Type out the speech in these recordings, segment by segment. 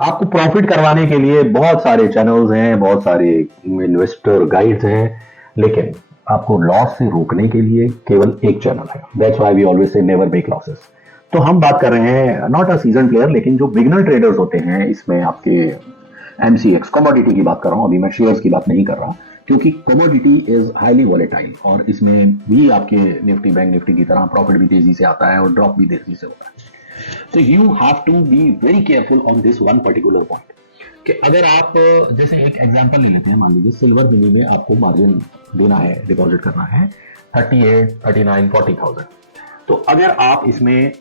आपको प्रॉफिट करवाने के लिए बहुत सारे चैनल्स हैं, बहुत सारे इन्वेस्टर गाइड्स हैं, लेकिन आपको लॉस से रोकने के लिए केवल एक चैनल है। That's why we always say never make losses. तो हम बात कर रहे हैं नॉट अ सीजन प्लेयर, लेकिन जो बिगिनर ट्रेडर्स होते हैं, इसमें आपके एमसीएक्स कमोडिटी की बात कर रहा हूं, अभी मैं शेयर्स की बात नहीं कर रहा, क्योंकि कमोडिटी इज हाईली वॉलेटाइल और इसमें भी आपके निफ्टी बैंक निफ्टी की तरह प्रॉफिट भी तेजी से आता है और ड्रॉप भी तेजी से होता है। So you have to be very careful on this one particular point कि अगर आप जैसे एक एग्जांपल ले लेते हैं, मान लीजिए सिल्वर मिनी में आपको मार्जिन देना है, डिपॉजिट करना है 38, 39, 40,000। तो अगर आप इसमें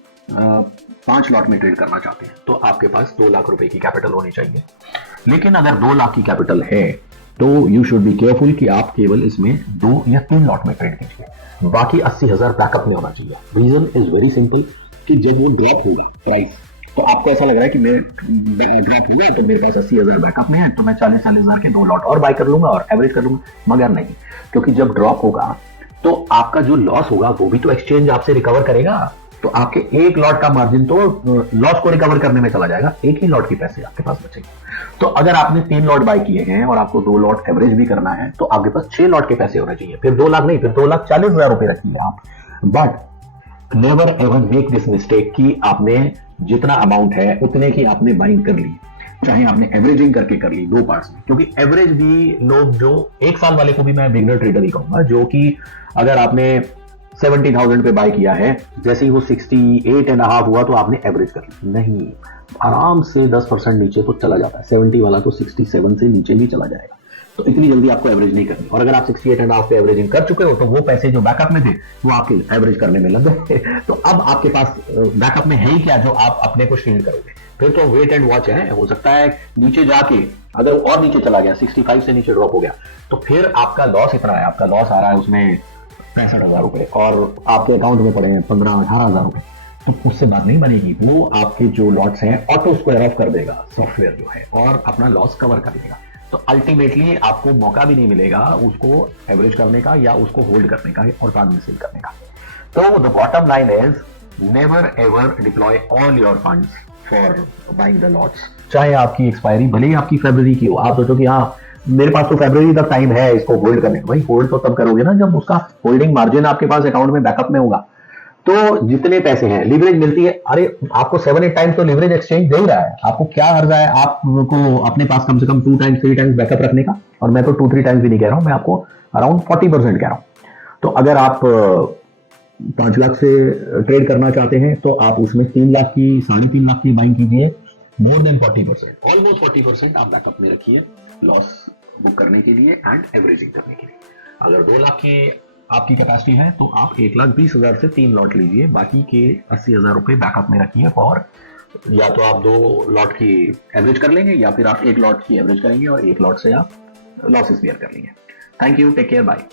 5 लॉट में ट्रेड करना चाहते हैं तो आपके पास 2 लाख रुपए की कैपिटल होनी चाहिए। लेकिन अगर 2 लाख की कैपिटल है तो यू शुड बी केयरफुल कि आप केवल इसमें 2 या 3 लॉट में ट्रेड कीजिए, बाकी 80,000 बैकअप में होना चाहिए। रीजन इज वेरी सिंपल कि जब वो ड्रॉप होगा प्राइस, तो आपको ऐसा लग रहा है कि मैं ड्रॉप हो गया तो मेरे पास 80,000 बैकअप में है, तो मैं 40,000 के 2 लॉट और बाय कर लूंगा और एवरेज कर लूंगा। मगर नहीं, क्योंकि जब ड्रॉप होगा तो आपका जो लॉस होगा वो भी तो एक्सचेंज आपसे रिकवर करेगा। तो आपके 1 लॉट का मार्जिन तो लॉस को रिकवर करने में चला जाएगा, 1 ही लॉट के पैसे आपके पास बचेंगे। तो अगर आपने 3 लॉट बाय किए हैं और आपको 2 लॉट एवरेज भी करना है तो आपके पास 6 लॉट के पैसे होने चाहिए। फिर 2 लाख नहीं, फिर 2,40,000 रुपए रखिए आप। But never ever make this mistake कि आपने जितना अमाउंट है उतने की आपने बाइंग कर ली, चाहे आपने एवरेजिंग करके कर ली 2 पार्ट्स में। क्योंकि एवरेज भी लोग, जो 1 साल वाले को भी मैं बिगिनर ट्रेडर ही कहूंगा, जो कि अगर आपने 70,000 पे बाय किया है, जैसे ही वो 68.5 हुआ तो आपने एवरेज कर ली। नहीं, आराम से 10% नीचे तो चला जाता है, 70 वाला तो 67 से नीचे भी चला जाएगा। तो इतनी जल्दी आपको एवरेज नहीं करनी। और अगर आप 68.5 पे एवरेजिंग कर चुके हो तो वो पैसे जो बैकअप में थे वो आपके एवरेज करने में लग गए। तो अब आपके पास बैकअप में है ही क्या जो आप अपने को शील्ड करोगे? फिर तो वेट एंड वॉच है। हो सकता है नीचे जाके अगर और नीचे चला गया, 65 से नीचे ड्रॉप हो गया, तो फिर आपका लॉस इतना है, आपका लॉस आ रहा है उसमें 65,000 रुपए और आपके अकाउंट में पड़े हैं 15-18,000 रुपए, तो उससे बात नहीं बनेगी। वो आपके जो लॉट्स हैं ऑटो स्क्वायर ऑफ कर देगा सॉफ्टवेयर जो है और अपना लॉस कवर कर देगा। तो अल्टीमेटली आपको मौका भी नहीं मिलेगा उसको एवरेज करने का या उसको होल्ड करने का और बाद में सेल करने का। तो the bottom line is never ever deploy all your funds for buying the lots. चाहे आपकी एक्सपायरी भले ही आपकी फरवरी की हो, आप सोचो कि हाँ मेरे पास तो फरवरी तक टाइम है इसको होल्ड करने का। भाई होल्ड तो तब करोगे ना जब उसका होल्डिंग मार्जिन आपके पास अकाउंट में बैकअप में होगा। तो जितने पैसे हैं, लीवरेज मिलती है, अरे आपको 7-8 टाइम्स तो लीवरेज एक्सचेंज दे ही रहा है, आपको क्या हर्जा है आपको अपने पास कम से कम 2 टाइम्स 3 टाइम्स बैकअप रखने का। और मैं तो 2-3 टाइम्स भी नहीं कह रहा हूं, मैं आपको अराउंड 40% कह रहा हूं। तो अगर आप 5 लाख से ट्रेड करना चाहते हैं तो आप उसमें 3 लाख की 3.5 लाख की बाइंग कीजिए, मोर देन 40%, ऑलमोस्ट 40% आप बैकअप में रखिए लॉस बुक करने के लिए एंड एवरेजिंग करने के लिए। अगर 2 लाख की आपकी कैपेसिटी है तो आप 1,20,000 से 3 लॉट लीजिए, बाकी के 80,000 रुपए बैकअप में रखिए फॉर, या तो आप 2 लॉट की एवरेज कर लेंगे या फिर आप 1 लॉट की एवरेज करेंगे और 1 लॉट से आप लॉसेस बेयर कर लेंगे। Thank you, take care, bye.